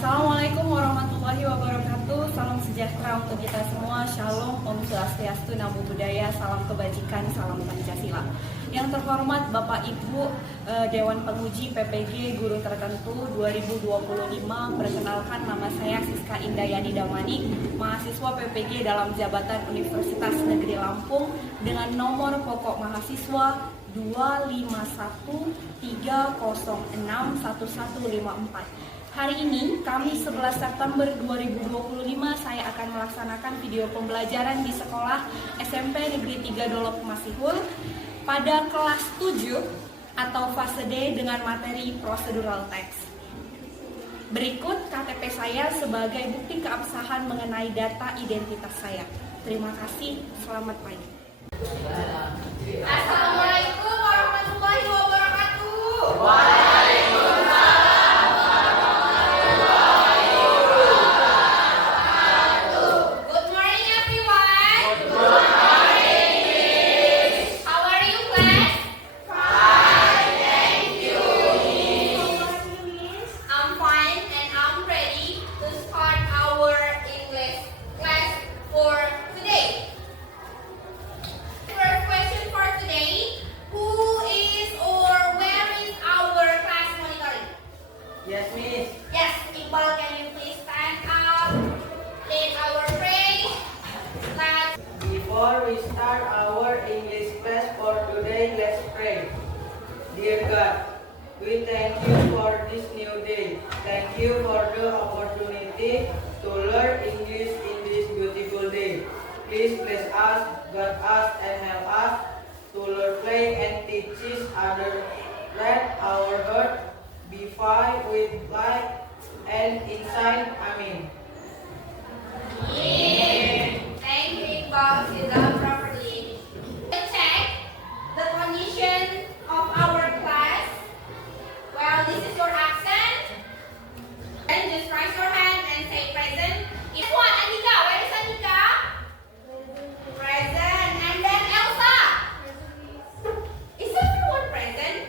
Assalamualaikum warahmatullahi wabarakatuh. Salam sejahtera untuk kita semua. Shalom, Om Swastiastu, Namo Buddhaya, salam kebajikan, salam Pancasila. Yang terhormat Bapak Ibu Dewan Penguji PPG Guru Tertentu 2025, perkenalkan nama saya Siska Indayani Damani, mahasiswa PPG dalam jabatan Universitas Negeri Lampung dengan nomor pokok mahasiswa 25130611154. Hari ini, Kamis 11 September 2025, saya akan melaksanakan video pembelajaran di sekolah SMP Negeri 3 Dolok Masihul pada kelas 7 atau fase D dengan materi procedural text. Berikut KTP saya sebagai bukti keabsahan mengenai data identitas saya. Terima kasih, selamat pagi. Assalamualaikum warahmatullahi wabarakatuh. Before we start our English class for today, let's pray. Dear God, we thank you for this new day. Thank you for the opportunity to learn English in this beautiful day. Please bless us, guide us, and help us to learn, play, and teach each other. Let our heart be filled with light and insight. Amen. Thank you, Iqbal. You done properly. Check the condition of our class. Well, this is your accent. And just raise your hand and say present. Is what, Anika? Where is Anika? Present. And then Elsa. Is everyone present?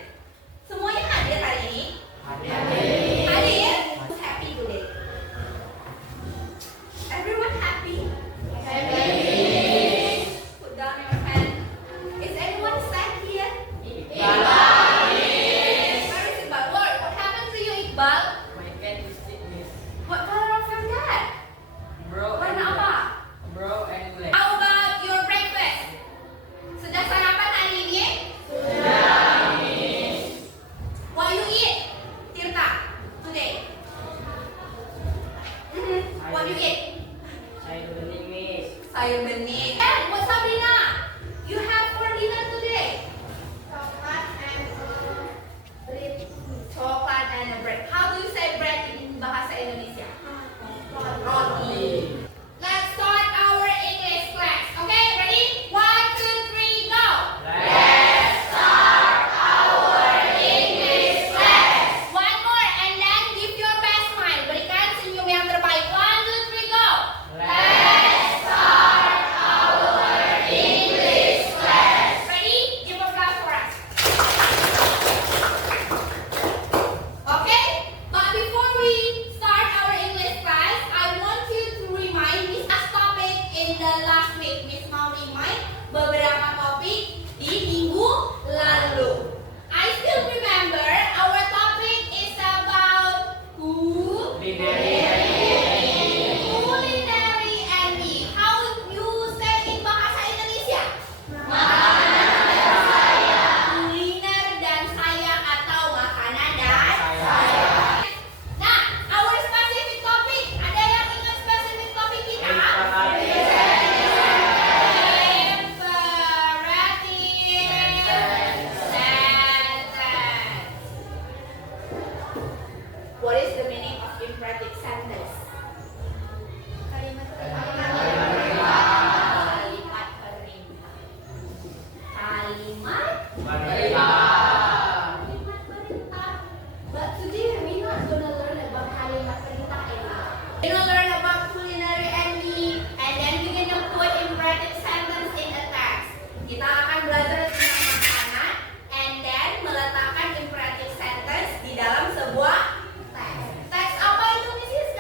Semuanya hadir hari ini? Hadir? Who's happy today? Everyone happy? Put down your hand. Is anyone sad here? Where is Iqbal? What happened to you, Iqbal? My cat is sick, miss. What color of your cat? Warna apa? Bro and black. How about your breakfast? Sudah sarapan hari ini? What you eat, Tirta, today? What you eat? Saya bening, miss. Sayur bening. And what Sabrina? You have for dinner today? Coklat and a bread. How do you say bread in bahasa Indonesia? Roti. Let's start our English class. Okay, ready? 1, 2, 3, go. English class. One more and then give your best smile. Berikan senyum yang terbaik. 1, 2, 3, go. English class. Ready? Give applause for us. Okay, but before we start our English class, I want you to remind Miss last topic in the last week. Miss mau remind beberapa topik di minggu lalu. I still remember our topic is about culinary and me. How you say in bahasa Indonesia? Kuliner dan saya atau makanan dan saya. Nah, our specific topic. Ada yang ingat specific topic kita? Imperative sentence. What is the meaning of imperative sentence? Kalimat perintah. But today we're not gonna learn about kalimat perintah anymore. We're gonna learn about culinary and me, and then we're gonna put imperative sentence in a text. Kita akan belajar tentang makanan, and then meletakkan imperative sentence di dalam sebuah teks. Teks apa itu, Mrs.?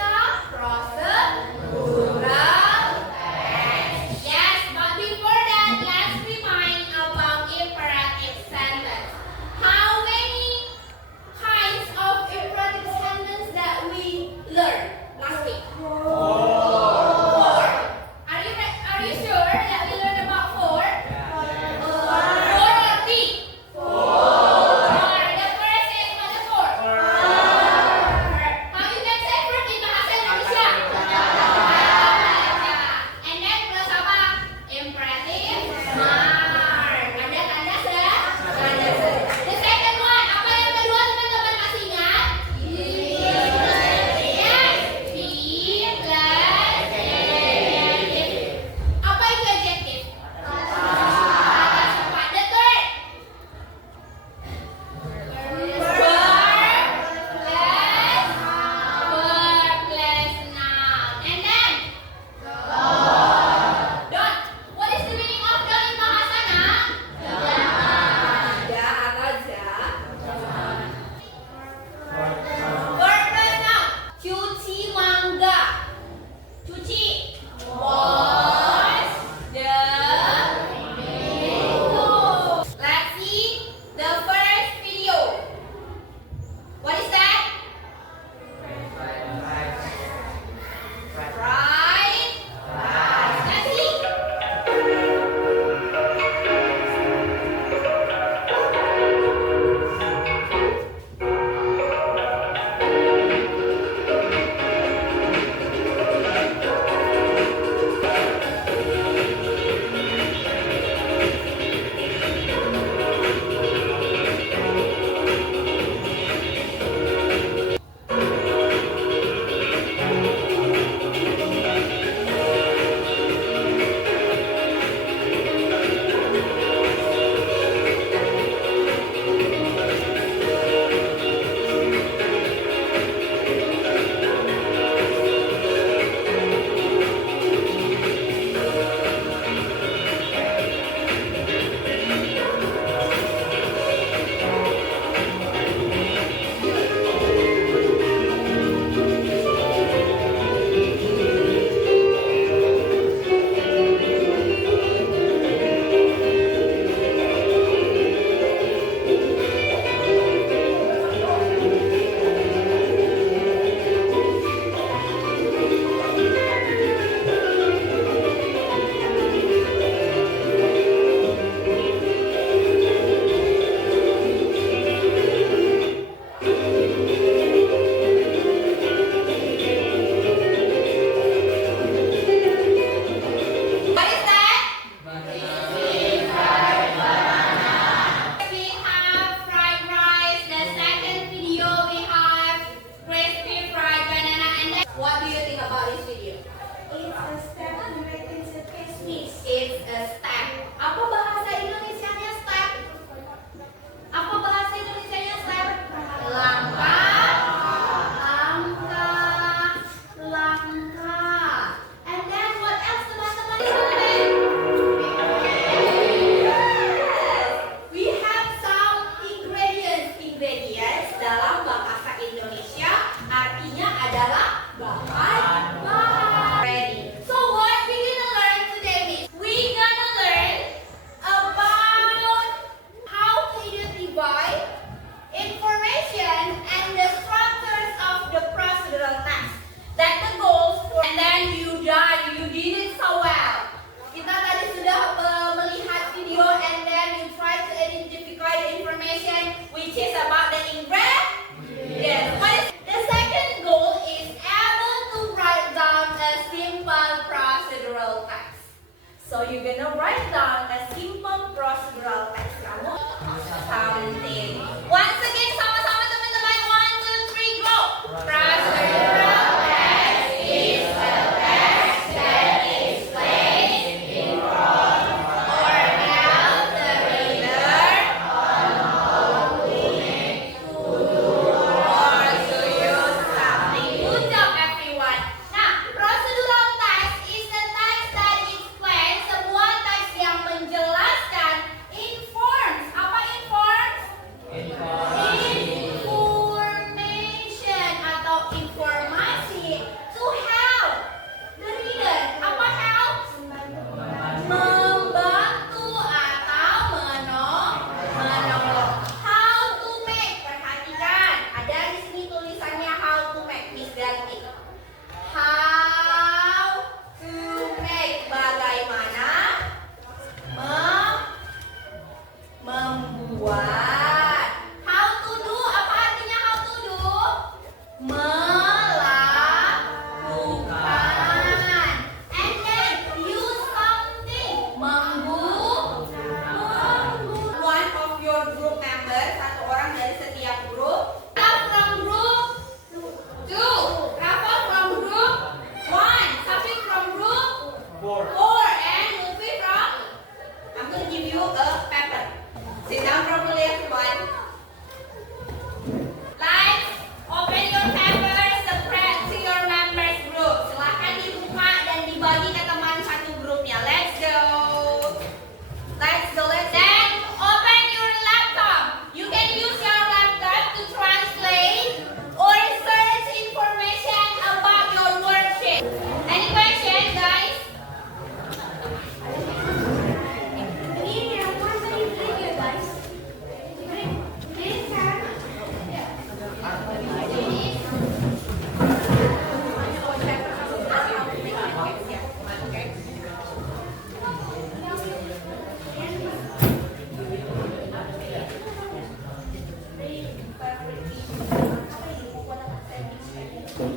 What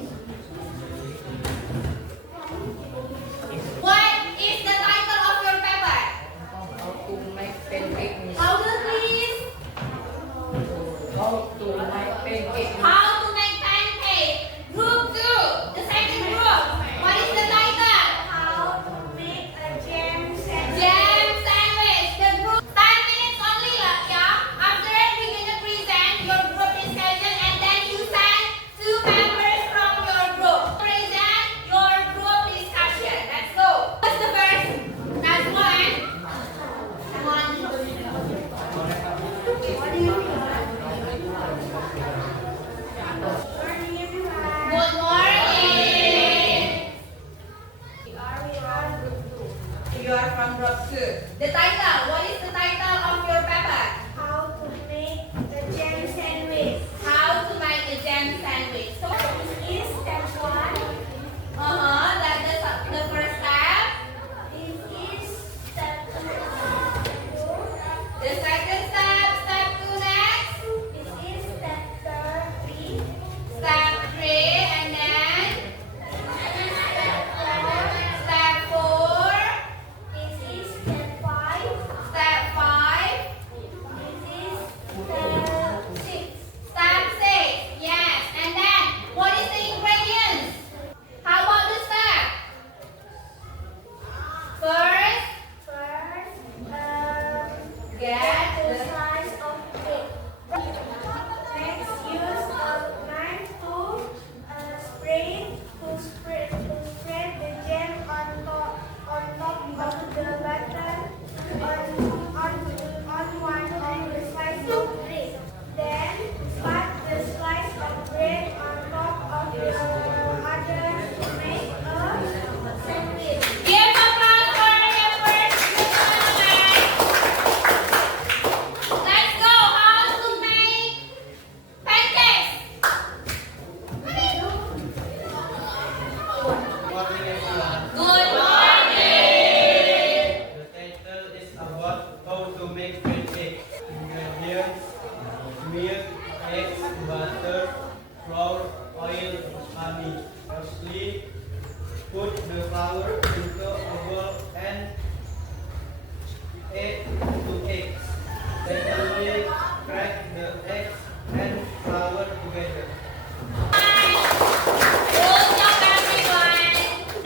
is the title of your paper? How to make pancake, Miss. Louder, please. How to make pancake, Miss. How to make pancake. Group 2. The second group. What is the title? How to make a jam sandwich. Jam sandwich. The group 10 minutes only lah, ya. After that, we're gonna present your group discussion and then you send 2 members from your group. Present your group discussion. Let's go. What's the first? That's one. Good morning. You are from group 2. The title. What is the title of your paper? How to make a jam sandwich. How to make a jam sandwich. So, This is step 1. that's the first step. This is step 2. The second step, step 2 next. This is step 3. Step 3 and then step 4. This is step 5. Step 5. This is step 6. Step 6. Yes. And then what is the ingredients? How about the step? First, First, get the the slice of cake. Next, use a knife to spread the jam on top of the butter on one of the slice of bread. Then cut the slice of bread on top of the other to make a sandwich. give applause for the first gentleman. Let's go. How to make pancakes. Good morning. The title is about how to make pancakes. Ingredients: milk, eggs, butter, flour, oil, honey. Firstly, put the flour into a bowl and add 2 eggs. Secondly, crack the eggs and flour together. Good job, everyone.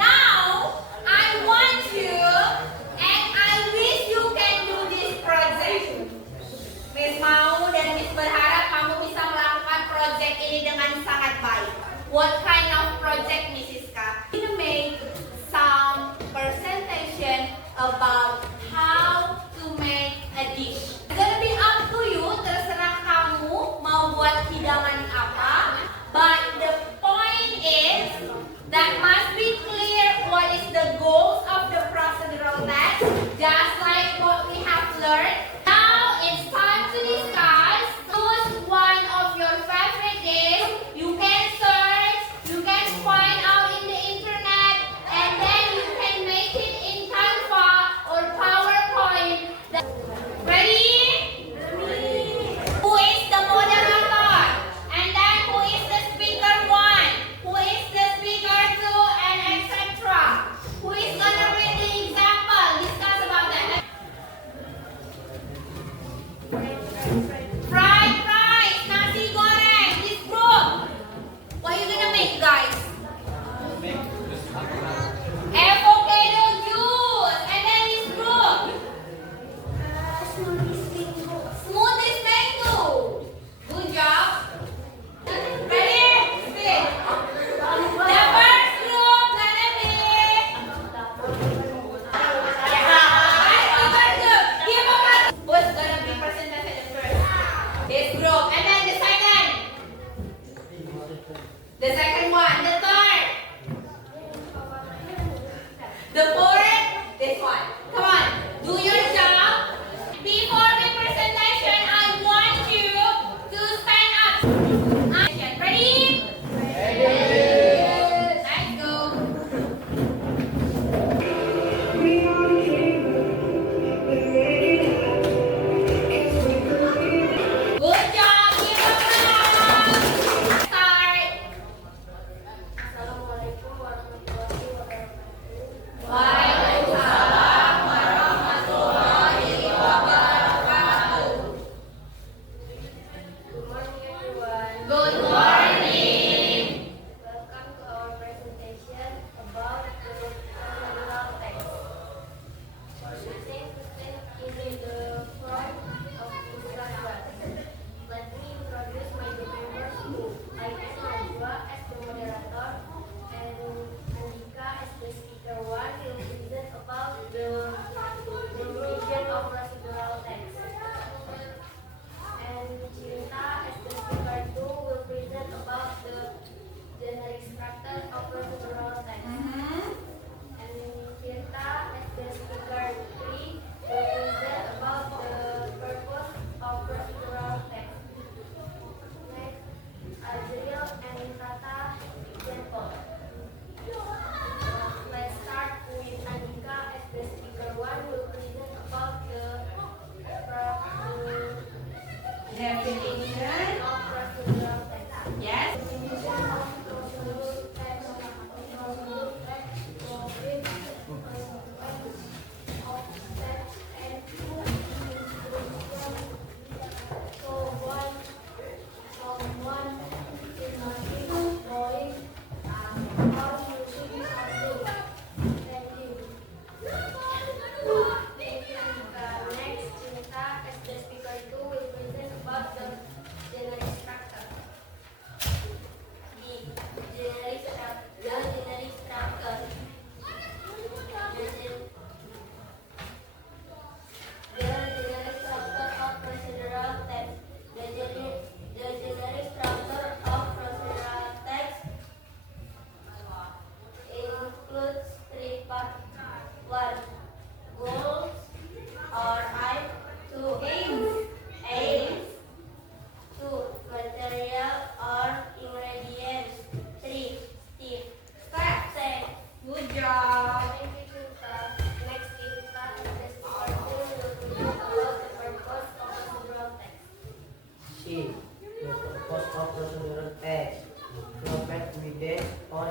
Now, I want you and I wish you can do this project. Miss mau dan Miss berharap kamu bisa melakukan project ini dengan sangat baik. What kind of project, Mrs. K? We're gonna make some presentation about how to make a dish. It's gonna be up to you, terserah kamu mau buat hidangan apa. But the point is that must be clear what is the goals of the procedural test, just like what we have learned. Now it's time to discuss. Choose one of your favorite dish. You can search, you can find out in the internet, and then you can make it in Canva or PowerPoint. Ready? Who is the moderator? And then who is the speaker 1? Who is the speaker 2? And etc. Who is gonna read the example? Discuss about that. Fried rice, nasi goreng, this group. What are you gonna make, guys? Avocado juice. And then this group. Smoothies mango. Good job. Ready? Speak. The first group gonna be. Give up. Who's gonna be presented first? This group. And then the second. The second one. The third. The fourth. This one. Come on. Do your job. Before the presentation, I want you to stand up. Ready? Let's go. Good job. Give a applause. Start.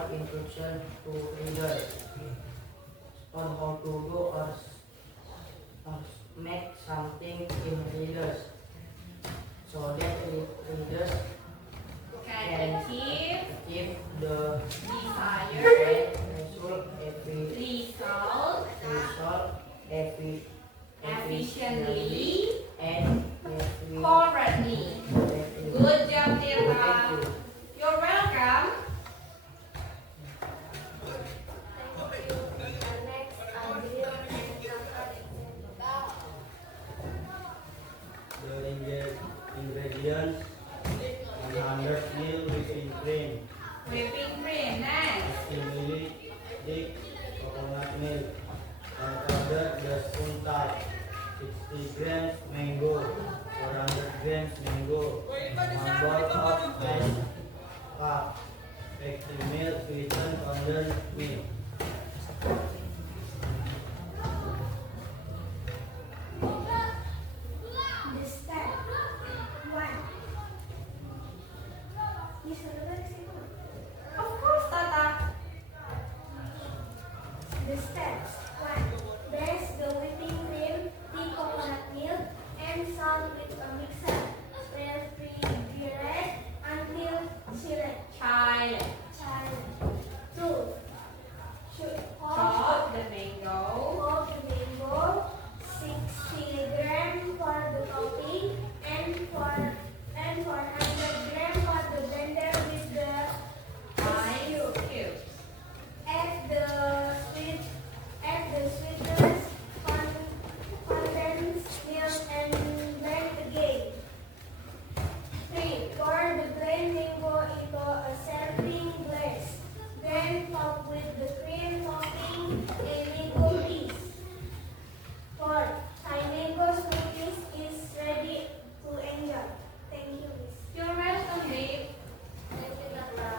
short instruction to readers on how to do or make something in readers so that readers Can achieve keep the desired result efficiently and correctly. Good job, Tirta. Thank you. You're welcome. Thank you. Next, I will The ingredients 100 ml whipping cream, Whipping cream, next. 60 ml thick coconut milk, and powder the spoon type, 60 grams mango, 400 grams mango, 1 bowl of ice cup, 50 ml sweetened condensed milk. the step. 1. Of course, Tata. The steps. 1. Mix the whipping cream, thick coconut milk, and salt with a mixer. Stir pre-grilled until Child. silent. 2. Chop the mango. Of the mango, 60 grams for the topping, and 400 grams for the blender with the Ice cubes. Add the sweetness, condensed milk, and blend again. 3. Pour the blend mango into a serving glass. Then top with the cream topping and mango piece. 4. Thai mango smoothies is ready to enjoy. Thank you, Miss. You're welcome, babe. Thank you, Tata.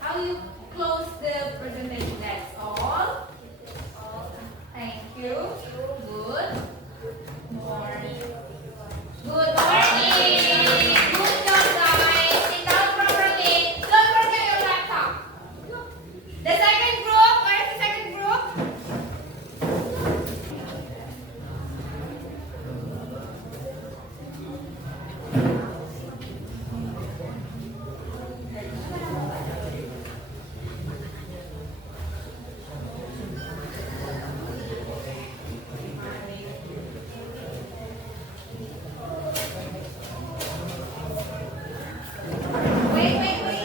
How you close the presentation? That's all. Thank you. Good morning. Good morning. Good job, guys. Sit down properly. Don't forget your laptop. The second group. Where is the second group? Wait, wait, wait.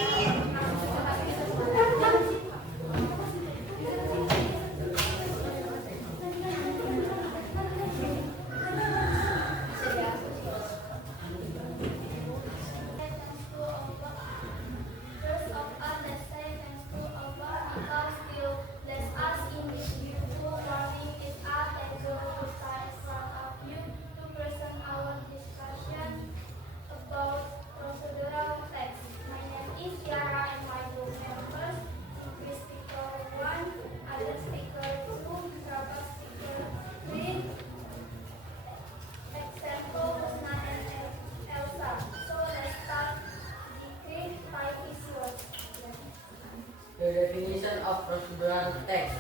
First of all, let's say thanks to Allah because still bless us in this beautiful morning. It's a pleasure to stand in front of you to present our discussion about procedural text. My name is Yara and my group members English speaker 1, other speaker 2, Java speaker 3, example Husna and Elsa. So let's start. The time is yours. The definition of procedural text.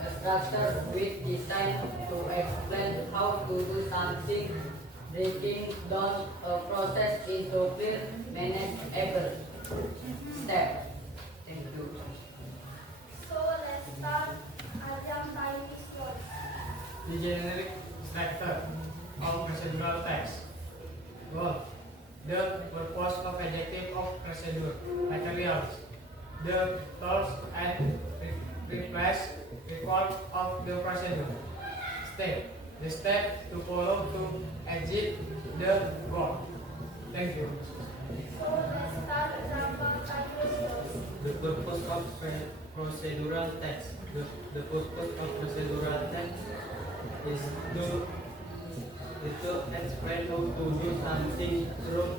A structure which designed to explain how to do something, breaking down a process into clear, manageable steps. Thank you. So let's start. Ajam, time is yours. The generic structure of procedural text. Goal. The purpose of objective of procedure. Materials. The tools and request of the procedure. Step. The step to follow to achieve the goal. Thank you. So let's start. Example, time is yours. The purpose of procedural text. The purpose of procedural text is to explain how to do something through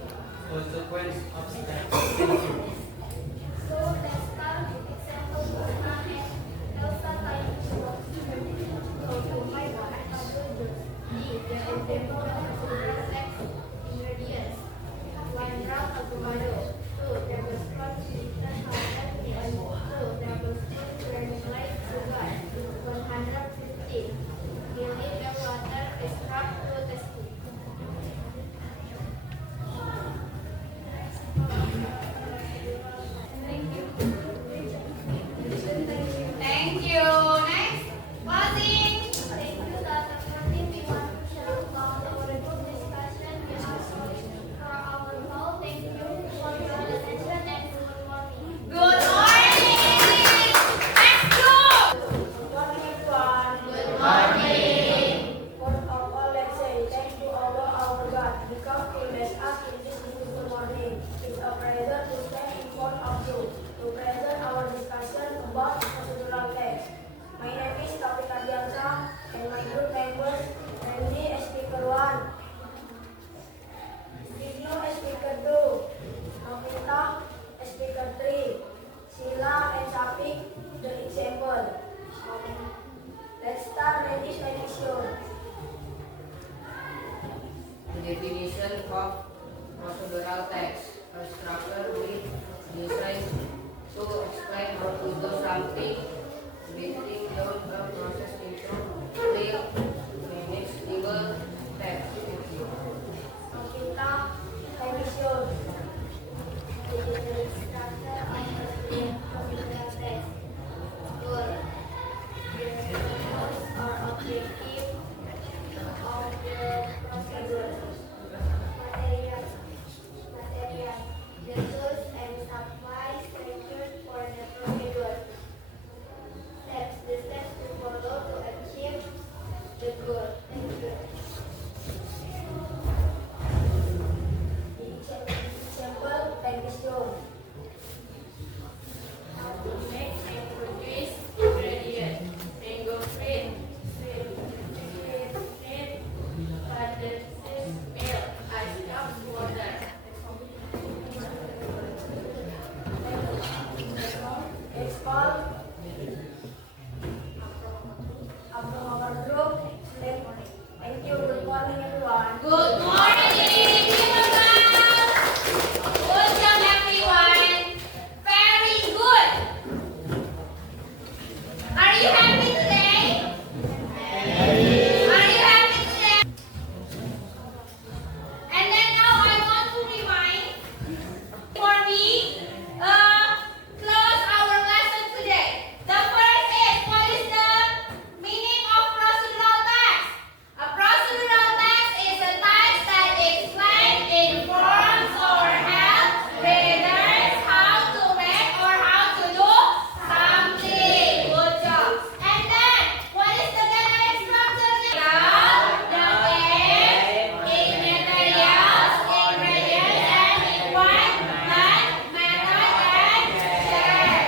consequence of steps. Thank you. So let's start. Example, Husna and Elsa, time is yours. The example of procedural text ingredients. 1 gram avocado. 2 tablespoons the structure of the procedural text. Goal. The purpose or objective of the procedure. Material. The tools and supplies secured for the procedure. Steps. The steps to follow to achieve the goal. Thank you. Example, magnesium. How to make and produce ingredient. Mango fruit, sweet butter, milk, ice cup, water. It's called from our group. Thank you. Good morning, everyone. Good morning, everyone. Good job, everyone. Very good. Are you happy today? Are you happy today? And then now I want to remind before we close our lesson today. The first is, what is the meaning of procedural text? A procedural text is a text that explains, informs, or helps readers how to make or how to do something. Good job. And then, what is the generic structure? The aim, in materials, ingredients, and requirement, method, and share.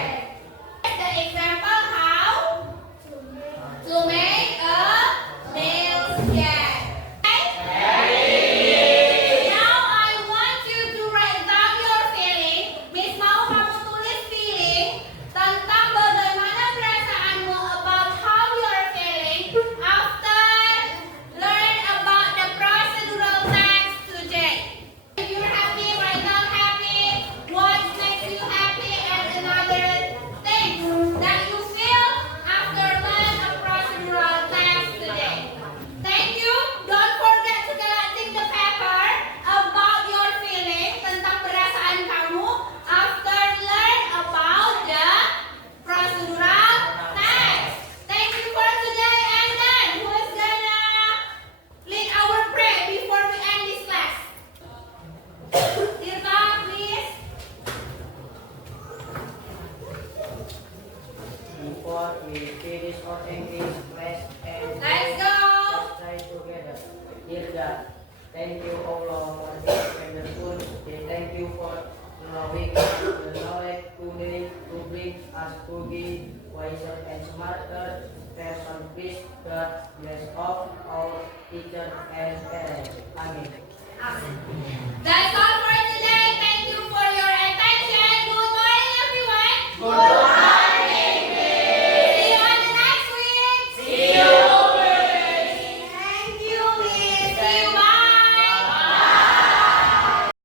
The example, how to make a milkshake. Now I want you to write down your feeling. Miss mau kamu tulis feeling tentang bagaimana perasaanmu about how you are feeling after learn about the procedural text today. If you're happy, write down happy. What makes you happy and another thing that you feel after learn a procedural text today. Thank you. Don't forget to collecting the paper about your feeling tentang perasaan kamu after learn about the procedural text. Thank you for today. And then who is gonna lead our prayer before we end this class? Tirta, please. Before we finish our English class and Let's go. let's try together. Dear God, thank you, Allah, for this wonderful day. Thank you for allowing us the knowledge today to bring us to be wiser and smarter person. Please, God, bless all our teachers and parents. Amen. That's all for